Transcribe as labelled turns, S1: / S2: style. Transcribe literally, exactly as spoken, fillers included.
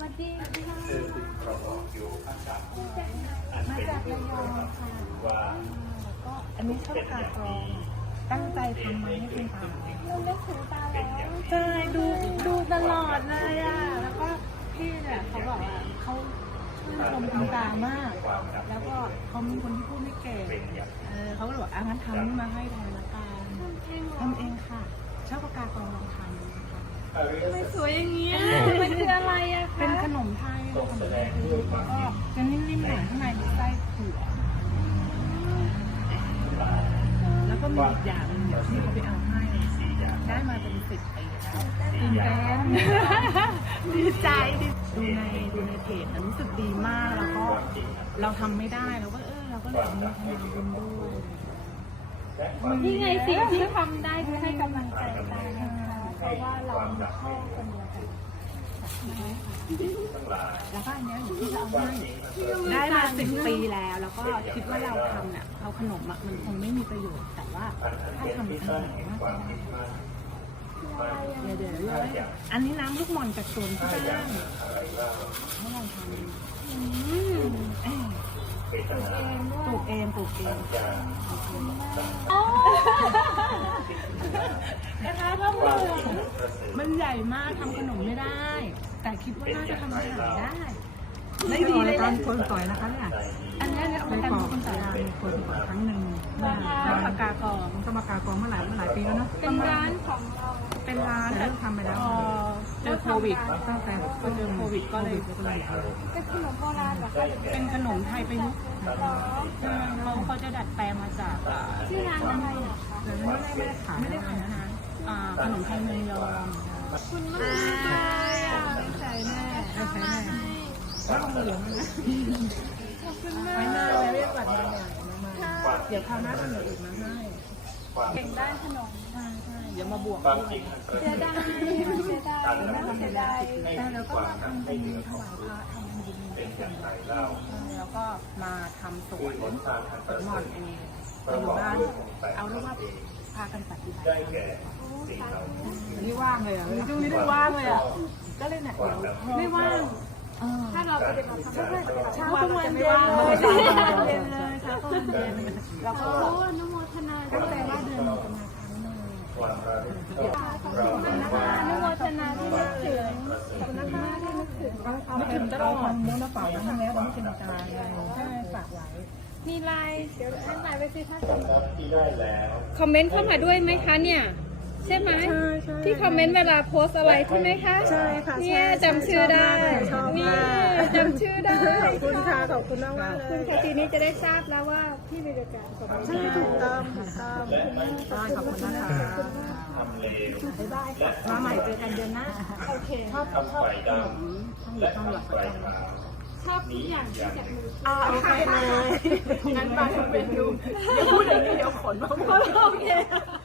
S1: วัสดีค่ะ
S2: ซึ่งเราบอกอยู่ข้างหลังอัน
S1: มา
S2: เป็น
S1: จาก
S2: เรื่
S1: ระ
S2: อง
S1: ยองค่ะ
S2: ว่า
S1: แล้วก็
S3: อันนี้ชอบกากรองตั้งใจทำมาให้คุณตา
S1: เราเลือกถึงตาแล้ว
S3: ใช่ดูดูตลอดเลยอ่ะแล้วก็พี่เนี่ยเขาบอกว่าเขาชื่นชมคุณตามาก แล้วก็เขาเป็นคนที่พูดไม่เก่งเออเขาก็เลยบอกอ่ะงั้นทำนี่มาให้แทนละกันทำเองค่ะชอบปากกากรองลองทำดูค่ะ
S1: ไม่สวยอย่างนี้มันคืออะไรอะคะ
S3: เป็นขนมไทยขนมไทยแล้วก็จะนิ่มๆหน่อยข้างในมีไส้เผือกแล้วก็มีอีกอย่างหนึงเดี๋ยวที่เขาไปเอาให้ได้มาเป็นสิบปีแล้วตื่นเต้นดีใจดิดูในดูในเพจรู้สึกดีมากแล้วก็เราทำไม่ได้เราก็เออเราก็เลยมีทำบุญด้วย
S1: นี่ไงสิ่งที่ทำได้คือให้กำลังใจตานะคะเพราะว่าเรามีพ่อคนเดียวกัน
S3: แล้วก็อันเนี้ยอยู่ที่เราเอาให้ได้มาสิบปีแล้ว แล้วก็คิดว่าเราทำเนี่ยเอาขนมอะมันคงไม่มีประโยชน์แต่ว่าถ้าทำอาหารน่าจะเดี๋ยวเดี๋ยวเลยอันนี้น้ำลูกหม่อนจากสวนที่บ้านให้เราทำดูเอ้ยปลูกเองปลูกเองนะคะพ่อมือมันใหญ่มากทำขนมไม่ได้ แต่คิดว่าน่าจะทำอาหารได้ไม่ดีเลยการคนต่อยนะคะเนี่ยอันนี้เนี่ยเอาไปทำคนต่อยมีคนต่อยครั้งหนึ่งทำปากกากองทำปากกากองเมื่อหลายเมื่อหลายปีแล้วเนาะ
S1: เป็นร้านของเรา
S3: เป็นร้านแต่เริ่มทำไปแล้วเจอโควิดตั้งแต่ก็เจอโควิดก็เลยก็เลย
S1: เป็นขนมโบราณเหรอคะ
S3: เป็นขนมไทยประยุกต์
S1: หรอ
S3: เขาเขาจะดัดแปลงมาจาก
S1: ชื่อร้านอะไรเหรอคะ
S3: แต่ไม่ได้ไม่ได้ขายไม่ได้ขายนะคะขนมไทยเมืองยอง
S1: คุณมากอ่ะ
S3: ไม่ใช่แน่ไม่ใช่แน่แล้วก็เหลืองนะ
S1: ขอบคุณมา
S3: ไม่
S1: ก
S3: น่าเลยเรียกบัตรมาใหญ่มาเดี๋ยวคราวหน้าทำอย่างอื่นมาให้
S1: เก่งด้านขนม
S3: ใช่ใช่เดี๋ยวมาบวก
S2: ความ
S3: ด้วย
S2: จริง
S1: เสียดายเสียดายไม่เสียดาย
S3: แต่เราก็ทำเป็นถวายพระทำเป็นบุญ
S2: เป็นอย่างไรเล่า
S3: แล้วก็มาทำสว
S2: ด้วย
S3: น
S2: หนทางอัน
S3: ส
S2: ประ
S3: วนห
S2: เส
S3: ม่อ
S2: ริ
S3: น
S2: ฐ
S3: เอง
S2: ประ
S3: อก ยู่
S2: อบ
S3: บ้าน
S2: ด้วยองค์แปด
S3: เอาเรียกว่าพากันปฏิบัติ
S2: ได้แก่สิ่งเหล่านี้
S3: นี่ว่างเลยอ่ะช่วงนี้ไม่ว่างเลยอ่ะก็เลยเนี่ยไม่ว่าง
S1: ถ้าเราปฏิบัติธรรมได้
S3: เช้าทุกวันเย็นเลยเช้าทุกวันเย็นเลยเช้าทุกวันเย็นเราก็
S1: โอ้อนุโมทนา
S3: ตั้ง
S1: ด้ว
S3: แต่
S1: ย
S3: ว่าเดือนหนึ่งจะมาครั้งหนึ่ง
S2: ความระลึกเรา
S1: อนุโมทนาที่นึกถึงขอบคุณนะคะที่นึกถึง
S3: ไม่ถึงตลอดมุ้งกระเป๋าทั้งแล้วเราไม่เป็นจานเลยใช่ฝากไว้
S1: มีไลน์เดี๋ยวให้ไลน์ไปสิถ้า
S2: สำนักที่ได้แล้ว
S1: คอมเมนต์เข้ามาด้วยไหมคะเนี่ย ใช่ไหมที่คอมเมนต์เวลาโพสอะไรใช่ไหมคะ
S3: ใช่ค่ะ
S1: เนี่ยจำชื่อได้นี่จำชื่อได้
S3: ขอบคุณค่ะขอบคุณมากมากเล
S1: คุณ
S3: ย
S1: คาทีนี้จะได้ทราบแล้วว่าพี่บริการของเรา
S3: ใช่ถูกต้องถูกต้องขอบคุณนะคะ
S2: ทำเลว
S3: บ๊ายบายค่ะมาใหม่เจอกันเดือนหน้า
S1: โอเค
S3: ชอบช
S2: ทำ
S3: อบ
S2: ไฟ
S3: ขน
S2: ด
S3: มข้าวเหนี
S2: ำ
S3: ยว
S2: และ
S3: ข้าวเหนียวประจำ
S2: ทำไฟขาว
S1: ชอบทุกอย่างที่จากมือ
S3: อ่าโอเคเลยงั้นมาทุกเมนูอย่าพูดอย่างนี้เดี๋ยวขนมาหมดโอเค